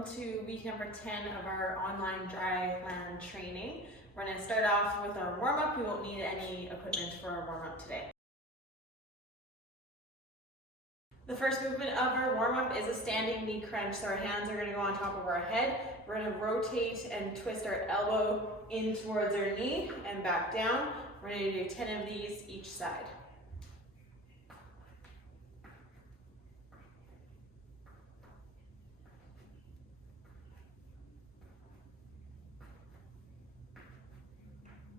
welcome to week number 10 of our online dry land training. We're going to start off with our warm-up. We won't need any equipment for our warm-up today. The first movement of our warm-up is a standing knee crunch. So our hands are going to go on top of our head. We're going to rotate and twist our elbow in towards our knee and back down. We're going to do 10 of these each side.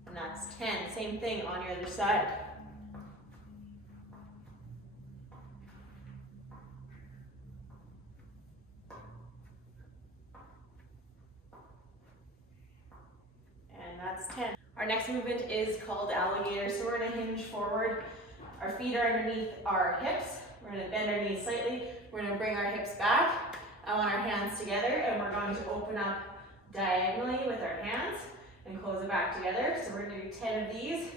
And that's 10. Same thing on your other side. And that's 10. Our next movement is called alligator. So we're going to hinge forward. Our feet are underneath our hips. We're going to bend our knees slightly. We're going to bring our hips back. I want our hands together, and we're going to open up diagonally with our hands and close it back together. So we're going to do 10 of these.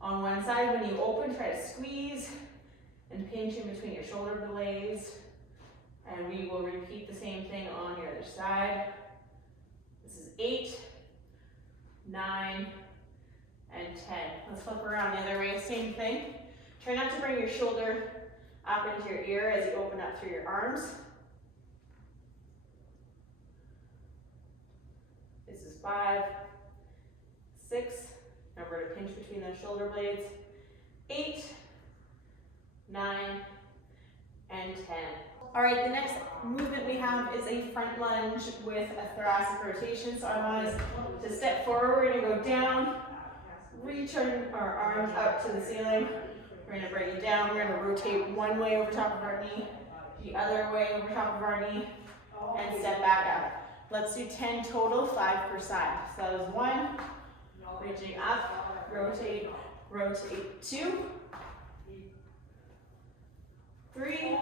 On one side, when you open, try to squeeze and pinch in between your shoulder blades. And we will repeat the same thing on your other side. This is 8, 9, and 10. Let's flip around the other way, same thing. Try not to bring your shoulder up into your ear as you open up through your arms. This is 5, 6, remember to pinch between those shoulder blades, 8, 9, and 10. All right, the next movement we have is a front lunge with a thoracic rotation. So I want us to step forward. We're gonna go down, reach our arms up to the ceiling. We're gonna bring it down. We're gonna rotate one way over top of our knee, the other way over top of our knee, and step back up. Let's do 10 total, 5 per side. So that was 1, reaching up, rotate, rotate, 2, 3,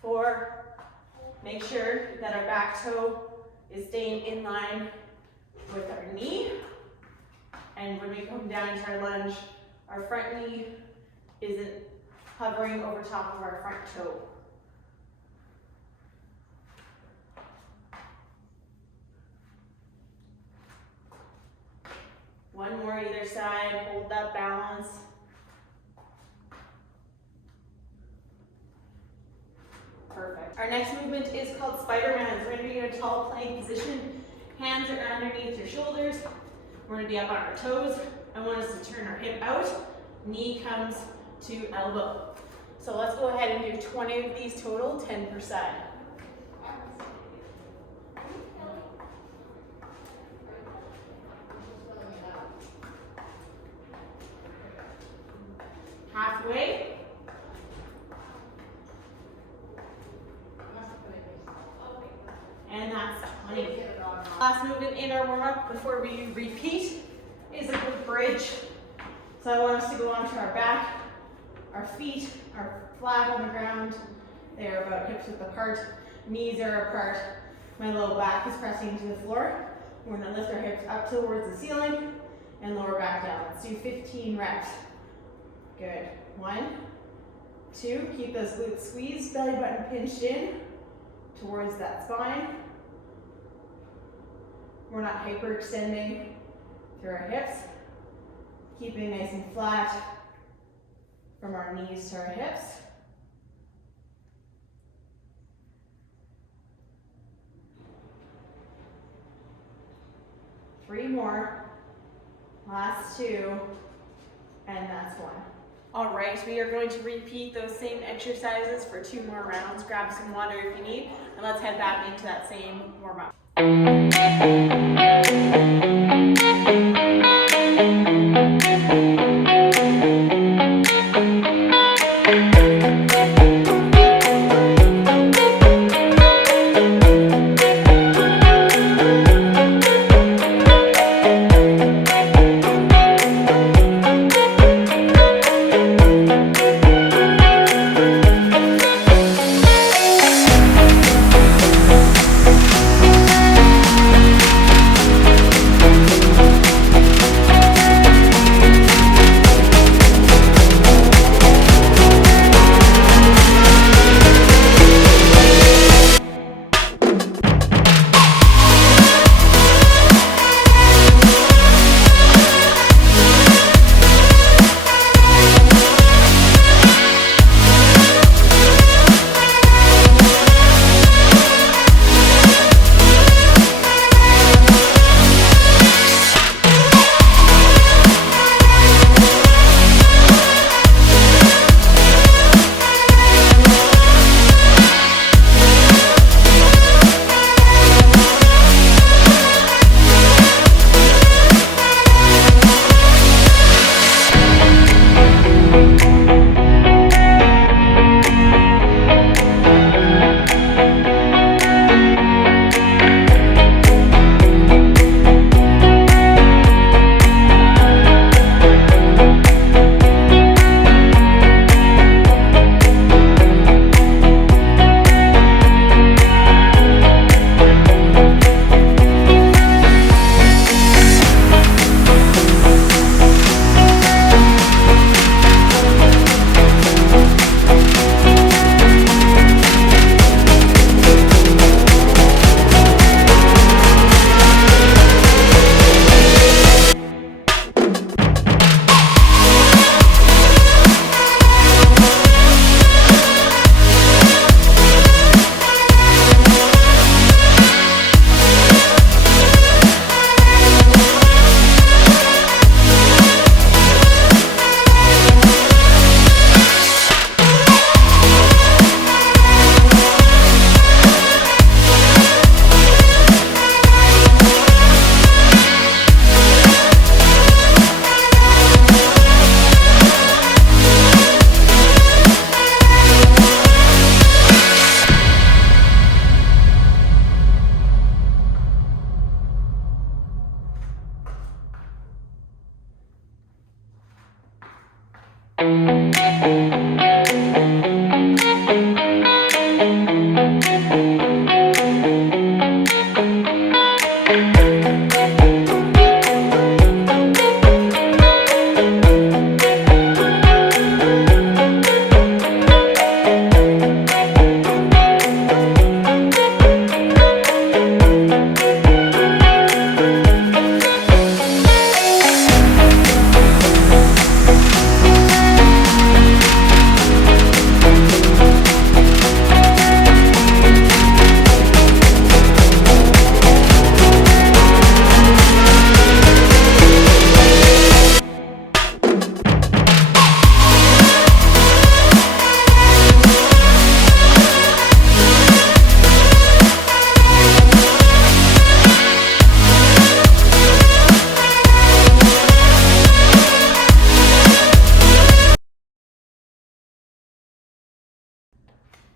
4, make sure that our back toe is staying in line with our knee. And when we come down into our lunge, our front knee isn't hovering over top of our front toe. One more either side, hold that balance. Perfect. Our next movement is called Spider-Man. We're going to be in a tall plank position. Hands are underneath your shoulders. We're going to be up on our toes. I want us to turn our hip out. Knee comes to elbow. So let's go ahead and do 20 of these total, 10 per side. Halfway. And that's 20. Last movement in our warm-up before we repeat is a good bridge. So I want us to go onto our back. Our feet are flat on the ground. They are about hips width apart. Knees are apart. My low back is pressing to the floor. We're going to lift our hips up towards the ceiling and lower back down. Let's do 15 reps. Good. 1, 2, keep those glutes squeezed, belly button pinched in towards that spine. We're not hyperextending through our hips. Keeping nice and flat from our knees to our hips. Three more. Last 2. And that's 1. All right, we are going to repeat those same exercises for 2 more rounds. Grab some water if you need, and let's head back into that same warm-up.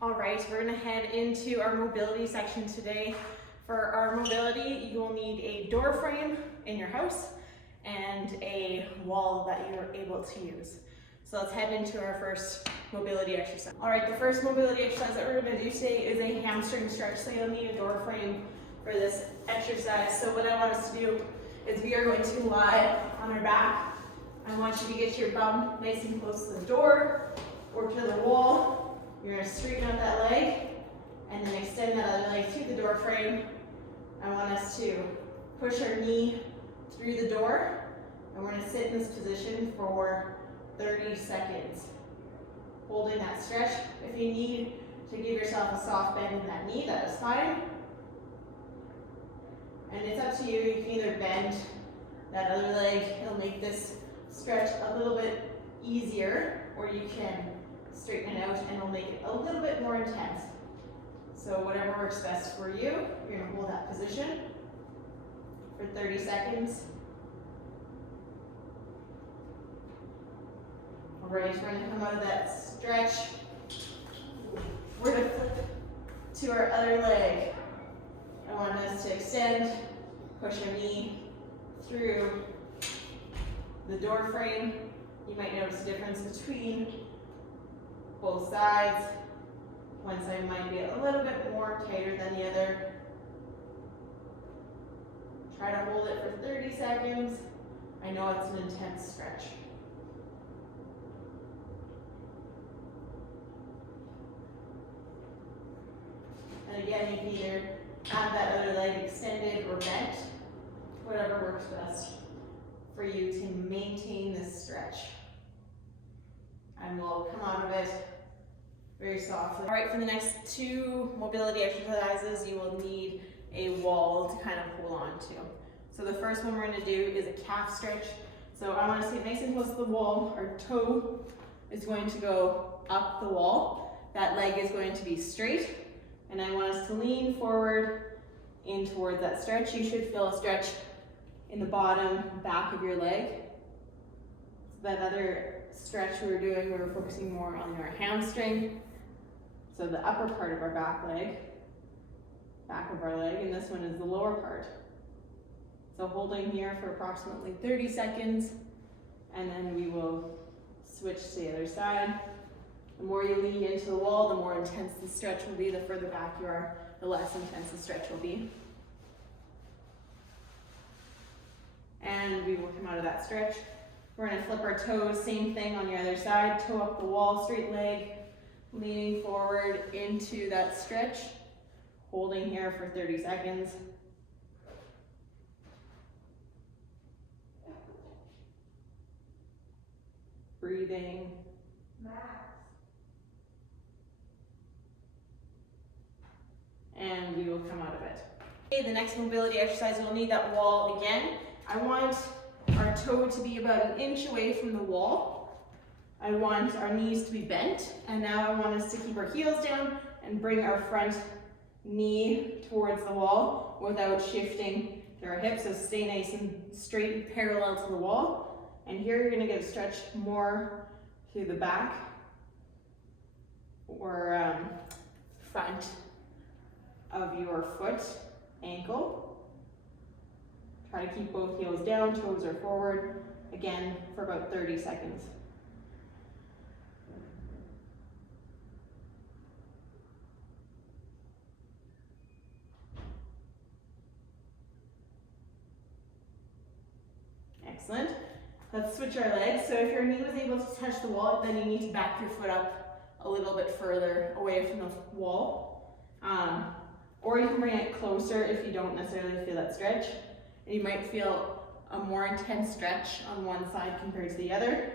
All right, we're gonna head into our mobility section today. For our mobility, you will need a door frame in your house and a wall that you're able to use. So let's head into our first mobility exercise. All right, the first mobility exercise that we're gonna do today is a hamstring stretch. So you'll need a door frame for this exercise. So what I want us to do is we are going to lie on our back. I want you to get your bum nice and close to the door or to the wall. You're gonna straighten out that leg and then extend that other leg to the door frame. I want us to push our knee through the door and we're gonna sit in this position for 30 seconds. Holding that stretch. If you need to give yourself a soft bend in that knee, that is fine. And it's up to you. You can either bend that other leg, it'll make this stretch a little bit easier, or you can straighten it out and it'll make it a little bit more intense. So whatever works best for you, you're gonna hold that position for 30 seconds. All right, we're gonna come out of that stretch. We're gonna flip to our other leg. I want us to extend, push our knee through the door frame. You might notice a difference between both sides. One side might be a little bit more tighter than the other. Try to hold it for 30 seconds. I know it's an intense stretch. And again, you can either have that other leg extended or bent, whatever works best for you to maintain this stretch. And we'll come out of it very softly. All right, for the next two mobility exercises, you will need a wall to kind of hold on to. So the first one we're going to do is a calf stretch. So I want to sit nice and close to the wall. Our toe is going to go up the wall. That leg is going to be straight. And I want us to lean forward in towards that stretch. You should feel a stretch in the bottom back of your leg. So that other stretch we were doing, we were focusing more on our hamstring. So the upper part of our back of our leg, and this one is the lower part. So holding here for approximately 30 seconds, and then we will switch to the other side. The more you lean into the wall, the more intense the stretch will be. The further back you are, the less intense the stretch will be. And we will come out of that stretch. We're going to flip our toes, same thing on the other side. Toe up the wall, straight leg, leaning forward into that stretch. Holding here for 30 seconds. Breathing. And we will come out of it. Okay, the next mobility exercise, we'll need that wall again. I want our toe to be about an inch away from the wall. I want our knees to be bent, and now I want us to keep our heels down and bring our front knee towards the wall without shifting to our hips. So stay nice and straight and parallel to the wall. And here you're going to get a stretch more to the back or front of your foot, ankle. Try to keep both heels down, toes are forward, again for about 30 seconds. Let's switch our legs. So if your knee was able to touch the wall, then you need to back your foot up a little bit further away from the wall. Or you can bring it closer if you don't necessarily feel that stretch. And you might feel a more intense stretch on one side compared to the other.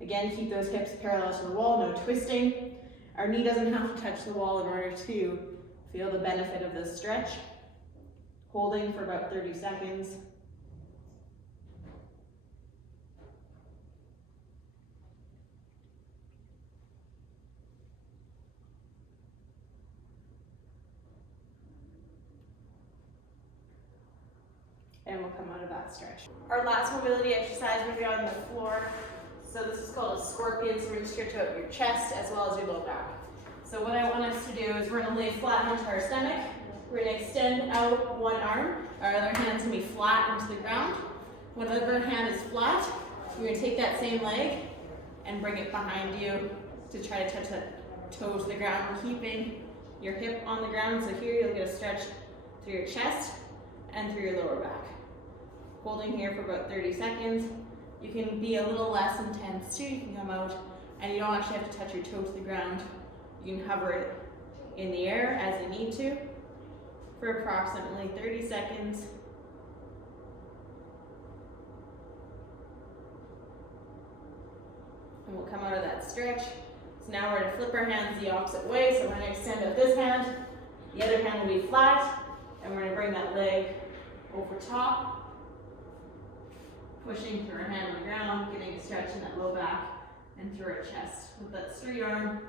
Again, keep those hips parallel to the wall, no twisting. Our knee doesn't have to touch the wall in order to feel the benefit of this stretch. Holding for about 30 seconds. And we'll come out of that stretch. Our last mobility exercise will be on the floor. So this is called a scorpion, so we're going to stretch out your chest as well as your low back. So what I want us to do is we're going to lay flat onto our stomach. We're going to extend out one arm. Our other hand's going to be flat onto the ground. Whatever hand is flat, you're going to take that same leg and bring it behind you to try to touch that toe to the ground, keeping your hip on the ground. So here you'll get a stretch through your chest and through your lower back. Holding here for about 30 seconds. You can be a little less intense too. You can come out and you don't actually have to touch your toe to the ground. You can hover it in the air as you need to for approximately 30 seconds. And we'll come out of that stretch. So now we're going to flip our hands the opposite way. So we're going to extend out this hand. The other hand will be flat. And we're going to bring that leg over top. Pushing through our hand on the ground, getting a stretch in that low back and through our chest. With that straight arm,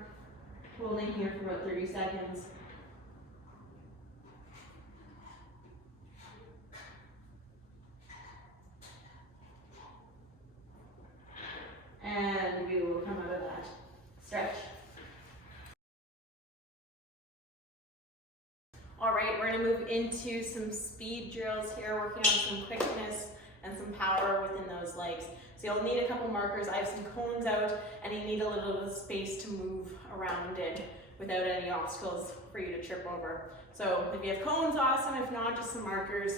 holding here for about 30 seconds. And we will come out of that stretch. All right, we're gonna move into some speed drills here, working on some quickness and some power within those legs. So you'll need a couple markers. I have some cones out, and you need a little bit of space to move around in without any obstacles for you to trip over. So if you have cones, awesome. If not, just some markers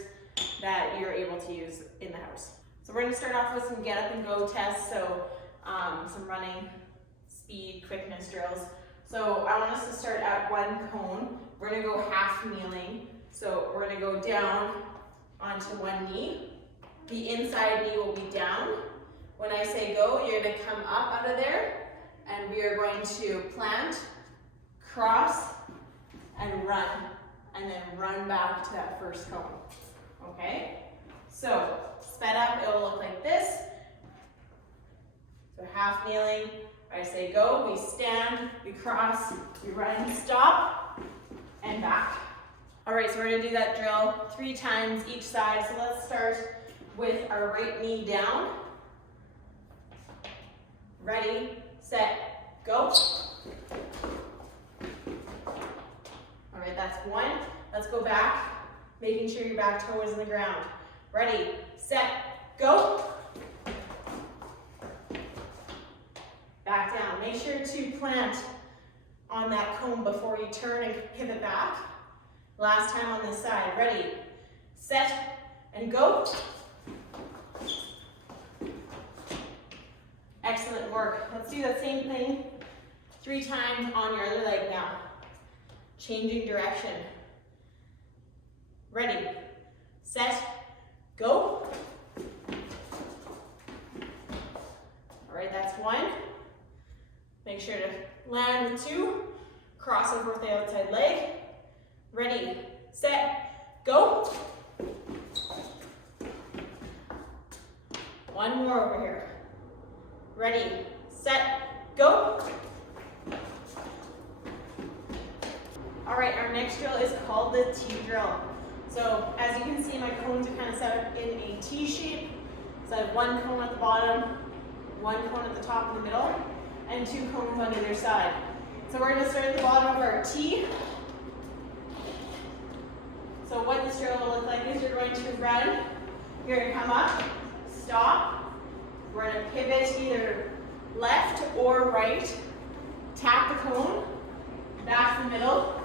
that you're able to use in the house. So we're gonna start off with some get up and go tests. So some running, speed, quickness drills. So I want us to start at one cone. We're gonna go half kneeling. So we're gonna go down onto one knee. The inside knee will be down. When I say go, you're gonna come up out of there, and we are going to plant, cross, and run, and then run back to that first cone, okay? So, sped up, it will look like this. So half kneeling, I say go, we stand, we cross, we run, stop, and back. All right, so we're gonna do that drill 3 times each side. So let's start with our right knee down. Ready, set, go. All right, that's 1. Let's go back, making sure your back toe is in the ground. Ready, set, go. Back down. Make sure to plant on that cone before you turn and pivot back. Last time on this side. Ready, set, and go. Excellent work. Let's do that same thing 3 times on your other leg now. Changing direction. Ready, set, go. All right, that's 1. Make sure to land with 2. Cross over with the outside leg. Ready, set, go. 1 more over here. Ready, set, go. All right, our next drill is called the T drill. So as you can see, my cones are kind of set up in a T shape. So I have 1 cone at the bottom, 1 cone at the top in the middle, and 2 cones on either side. So we're gonna start at the bottom of our T. So what this drill will look like is you're going to run, you're gonna come up, stop, we're gonna pivot either left or right, tap the cone, back to the middle,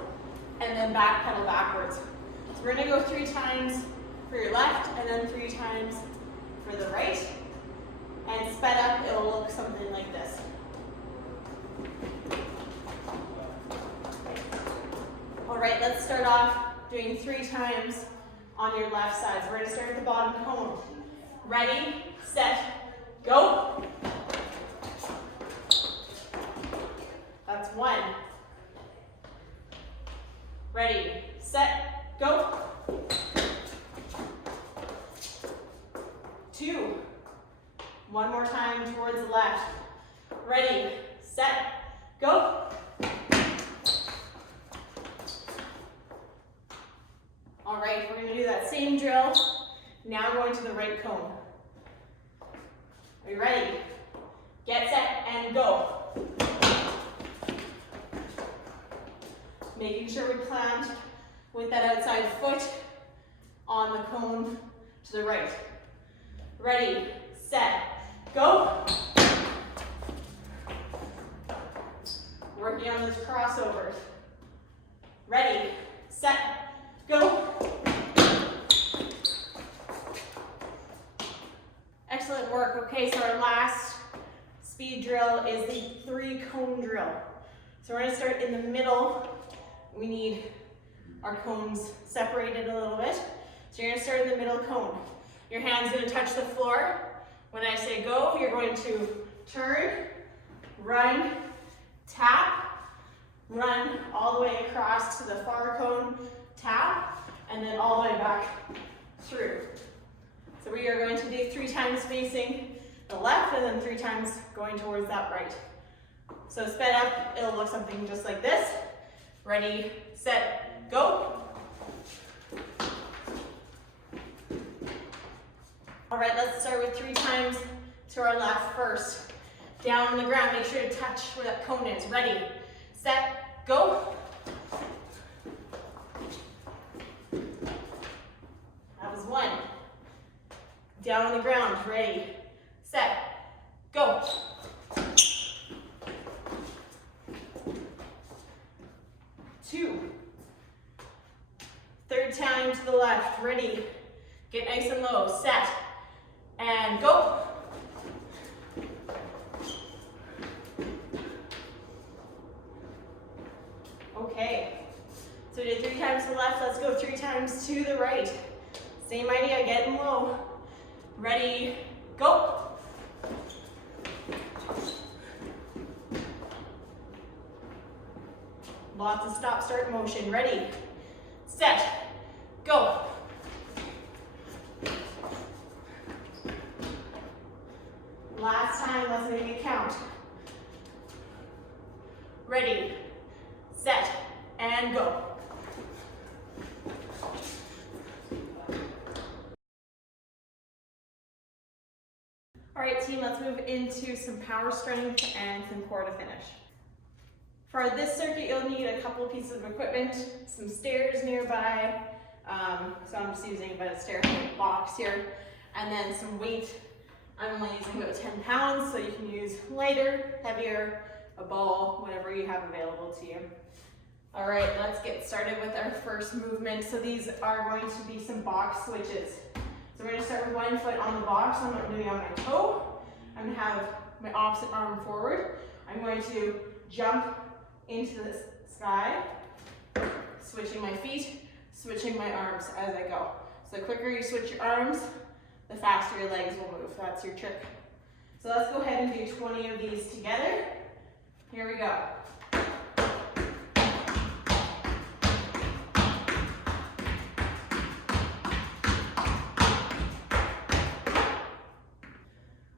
and then back pedal backwards. So we're gonna go 3 times for your left and then 3 times for the right. And sped up, it'll look something like this. All right, let's start off doing 3 times on your left side. So we're gonna start at the bottom cone. Ready, set, go. That's 1. Ready, set, go. 2. One more time towards the left. Ready, set, go. All right, we're gonna do that same drill. Now going to the right cone. Are you ready? Get set and go. Making sure we plant with that outside foot on the cone to the right. Ready, set, go. Working on those crossovers. Ready, set, go. Excellent work. Okay, so our last speed drill is the 3 cone drill. So we're gonna start in the middle. We need our cones separated a little bit. So you're gonna start in the middle cone. Your hand's gonna touch the floor. When I say go, you're going to turn, run, tap, run all the way across to the far cone, tap, and then all the way back through. So we are going to do 3 times facing the left and then 3 times going towards that right. So sped up, it'll look something just like this. Ready, set, go. All right, let's start with 3 times to our left first. Down on the ground, make sure to touch where that cone is. Ready, set, go. That was 1. Down on the ground, ready, set, go. 2. 3rd time to the left, ready, get nice and low, set, and go. Okay, so we did 3 times to the left, let's go 3 times to the right. Same idea, getting low. Ready, go. Lots of stop start motion. Ready, set, go. Last time, let's make it count. Ready, set, and go. All right, team, let's move into some power strength and some core to finish. For this circuit, you'll need a couple pieces of equipment, some stairs nearby, so I'm just using a stair box here, and then some weight. I'm only using about 10 pounds, so you can use lighter, heavier, a ball, whatever you have available to you. All right, let's get started with our first movement. So these are going to be some box switches. So we're gonna start with 1 foot on the box. I'm gonna be on my toe. I'm gonna have my opposite arm forward. I'm going to jump into the sky, switching my feet, switching my arms as I go. So the quicker you switch your arms, the faster your legs will move. That's your trick. So let's go ahead and do 20 of these together. Here we go.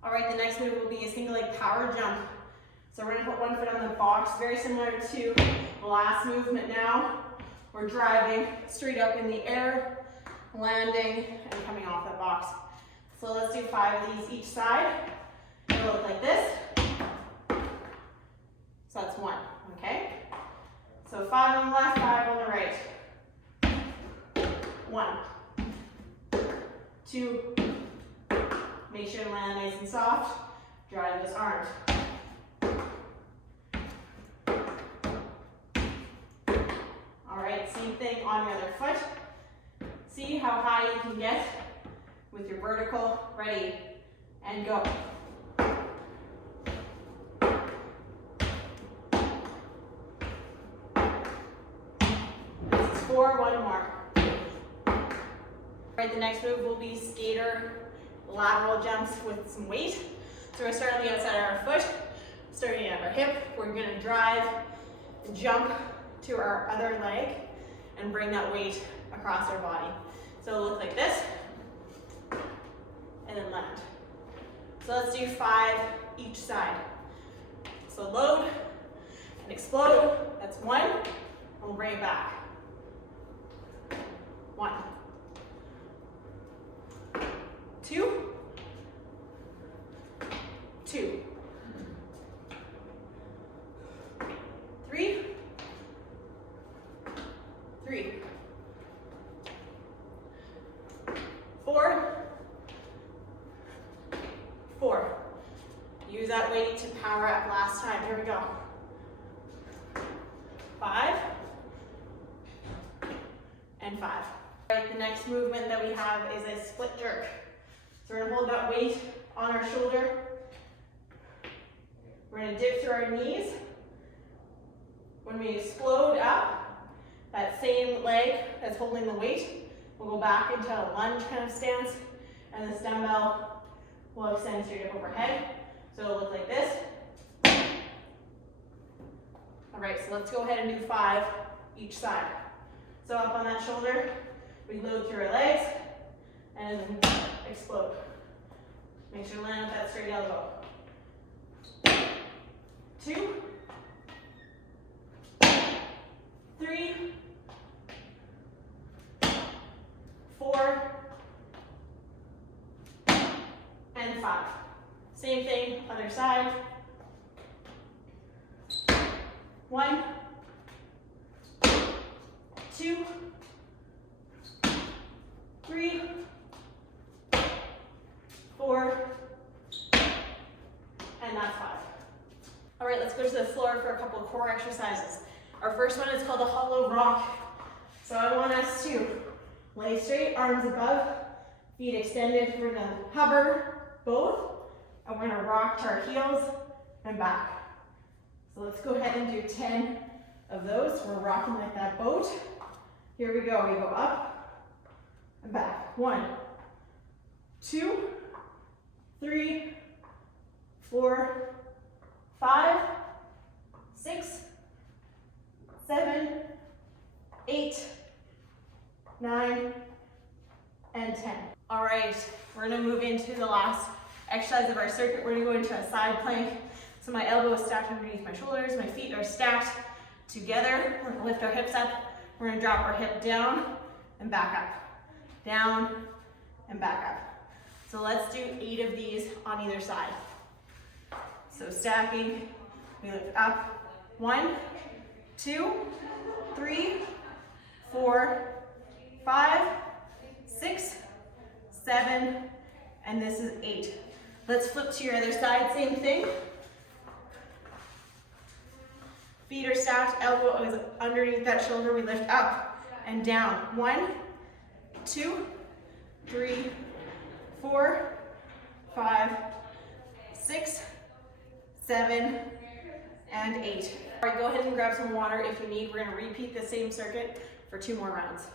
All right, the next move will be a single leg power jump. So we're gonna put 1 foot on the box, very similar to the last movement now. We're driving straight up in the air, landing, and coming off that box. So let's do 5 of these each side. It'll look like this. So that's 1, okay? So 5 on the left, 5 on the right. 1, 2, make sure to land nice and soft. Drive those arms. All right, same thing on the other foot. See how high you can get with your vertical. Ready, and go. 4, one more. All right, the next move will be skater lateral jumps with some weight. So we're gonna start on the outside of our foot, starting at our hip. We're gonna drive and jump to our other leg and bring that weight across our body. So it'll look like this, and then land. So let's do 5 each side. So load and explode, that's 1, and we'll bring it back. 1, 2, 2, 3, 3, 4, 4. Use that weight to power up last time. Here we go. 5 and 5. All right, the next movement that we have is a split jerk. So we're gonna hold that weight on our shoulder. We're gonna dip through our knees. When we explode up, that same leg that's holding the weight will go back into a lunge kind of stance, and this dumbbell will extend straight up overhead. So it'll look like this. All right, so let's go ahead and do 5 each side. So up on that shoulder, we load through our legs and then explode. Make sure to land with that straight elbow. 2, 3, 4, and 5. Same thing, other side. 1, 2, 3, 4, and that's 5. All right, let's go to the floor for a couple of core exercises. Our first one is called a hollow rock. So I want us to lay straight, arms above, feet extended. We're gonna hover both, and we're gonna rock to our heels and back. So let's go ahead and do 10 of those. We're rocking like that boat. Here we go. We go up and back. 1, 2, 3, 4, 5, 6, 7, 8, 9, and 10. All right, we're gonna move into the last exercise of our circuit. We're gonna go into a side plank. So my elbow is stacked underneath my shoulders, my feet are stacked together. We're gonna lift our hips up. We're gonna drop our hip down and back up. Down and back up. So let's do 8 of these on either side. So stacking, we lift up. 1, 2, 3, 4, 5, 6, 7, and this is 8. Let's flip to your other side, same thing. Feet are stacked, elbow is underneath that shoulder. We lift up and down. 1, 2, 3, 4, 5, 6, 7, and 8. All right, go ahead and grab some water if you need. We're gonna repeat the same circuit for 2 more rounds.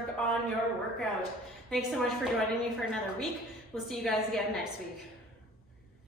work on your workout. Thanks so much for joining me for another week. We'll see you guys again next week.